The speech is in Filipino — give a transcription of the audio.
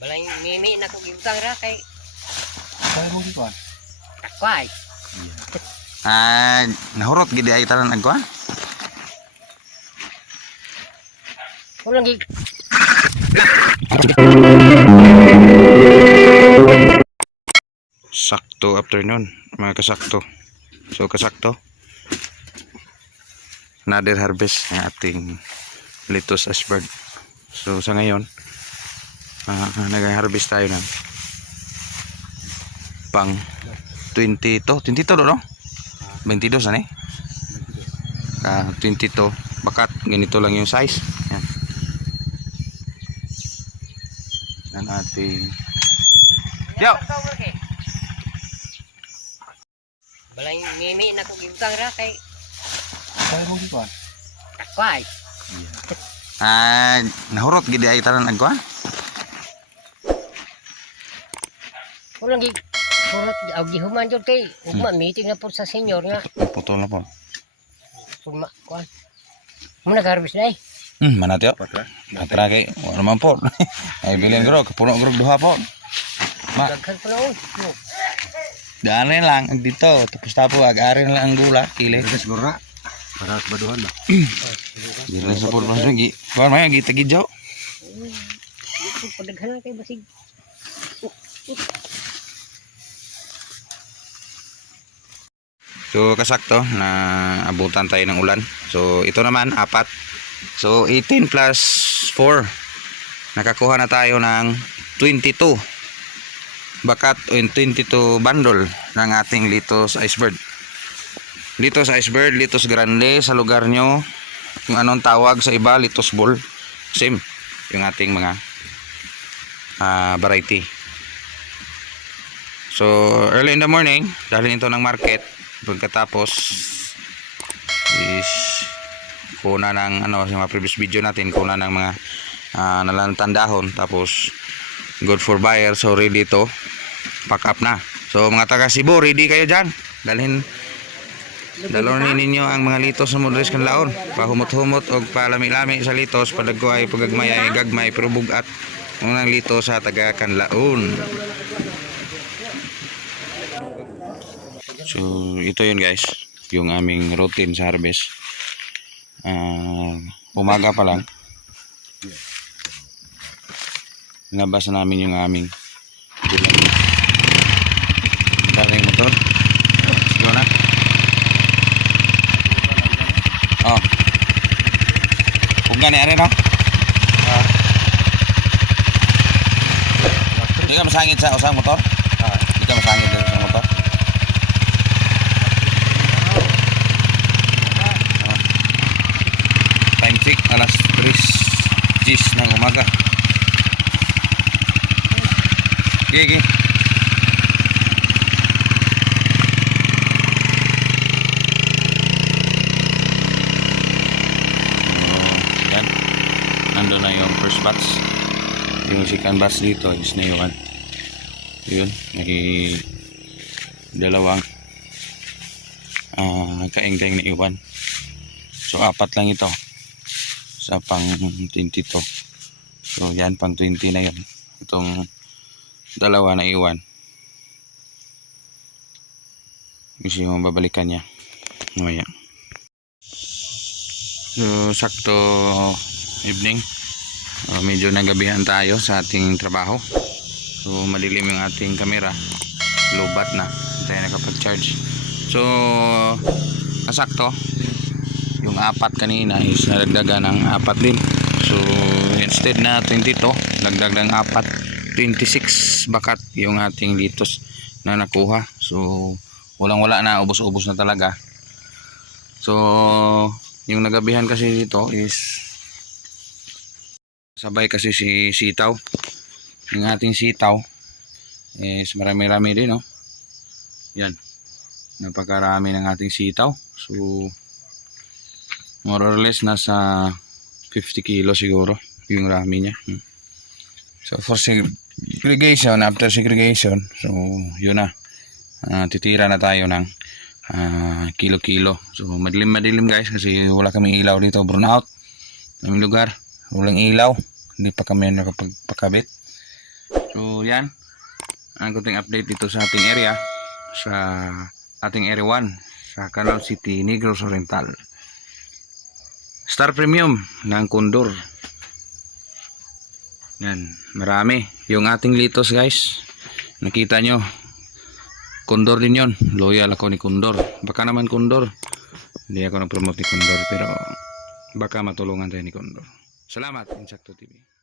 Balay mimi na kong ibutang ra kay Kaya mo gikuan. takway. Nahurot gid ay tanan agkuan. Kulang gig Sakto afternoon, mga kasakto. So kasakto. Another harvest ng ating lettuce iceberg. So sa ngayon, nag-harvest tayo ng pang 22 do no? 22 ano eh? 22 bakat, ganito lang yung size. Yan. Yan ating yo! balay mimi na kong ibutang ra kay Kaya mo gikuan. takway. Nahurot gid ay tanan agkuan. Kulang gig kurot og gihuman jud kay ugma meeting na po sa senior nga Putol na po. sugma kuan. Mo nag-harvest na Manatyo. Patra kay wala man po. Ay bilin gro, kapuno gro duha po. daghan pa na Daanin lang ang dito, tapos ag-arin lang ang gula, kili. Ito siguro na. Para sa baduhan na. Di lang sa pulpa sa gi. Kuan may gitagidjaw. Padaghan na kay basig. So kasakto na abutan tayo ng ulan. So ito naman 4. So 18 plus 4. Nakakuha na tayo ng 22 bakat o 22 bundle ng ating lettuce iceberg. Lettuce iceberg, lettuce grande sa lugar nyo, kung anong tawag sa iba, lettuce ball, same yung ating mga variety. So early in the morning dalhin ito ng market. Pagkatapos is kuna ng sa mga previous video natin, kuna ng mga nalantan dahon, tapos good for buyer. So ready to pack up na. So mga taga Cebu, ready kayo dyan, dalhin ninyo ang mga litos sa modres kan laon, pahumot-humot o palami-lami sa litos, padagway pagagmay ay gagmay pero bugat unang litos sa taga Kanlaon. So ito yun guys, yung aming routine sa harvest. Umaga pa lang nabas na namin yung aming daring motor. Sige na. Kung gani ano no? Hindi ka masangit sa usang motor? Hindi ka masangit sa usang motor? Time check, alas 3 G's ng umaga. Gigi. Yan. Nandun na yung first batch. Yung second batch dito is na yun. Yun. May dalawang kaing-kaing na iwan. So 4 lang ito sa pang 22. So yan, pang 20 na yun. Itong dalawa na iwan. Gusto yung babalikan niya. Mamaya. So sakto evening. Medyo nagabihan tayo sa ating trabaho. So madilim yung ating camera. Low bat na. Tayo nakapag-charge. So sakto. Yung 4 kanina is nagdaga ng 4 din. So instead na 22, dagdag ng 4. 26 bakat yung ating litos na nakuha. So walang-wala na, ubos-ubos na talaga. So yung nagabihan kasi dito is sabay kasi si sitaw. Yung ating sitaw is marami-rami din, no? Yan. Napakarami ng ating sitaw. So more or less nasa 50 kilo siguro yung rami niya. So for segregation, after segregation, so yun na, titira na tayo ng kilo-kilo. So madilim guys kasi wala kaming ilaw dito, brownout naming lugar, walang ilaw, hindi pa kami nakapagpakabit. So yan ang kunting update dito sa ating area, sa ating area 1 sa Canal City, Negros Oriental. Star Premium ng Condor. Yan, marami yung ating litos guys. Nakita nyo, Condor din yon. Loyal ako ni Condor. Baka naman Condor, hindi ako nag-promote ni Condor, pero baka matulungan tayo ni Condor. Salamat, Insakto TV.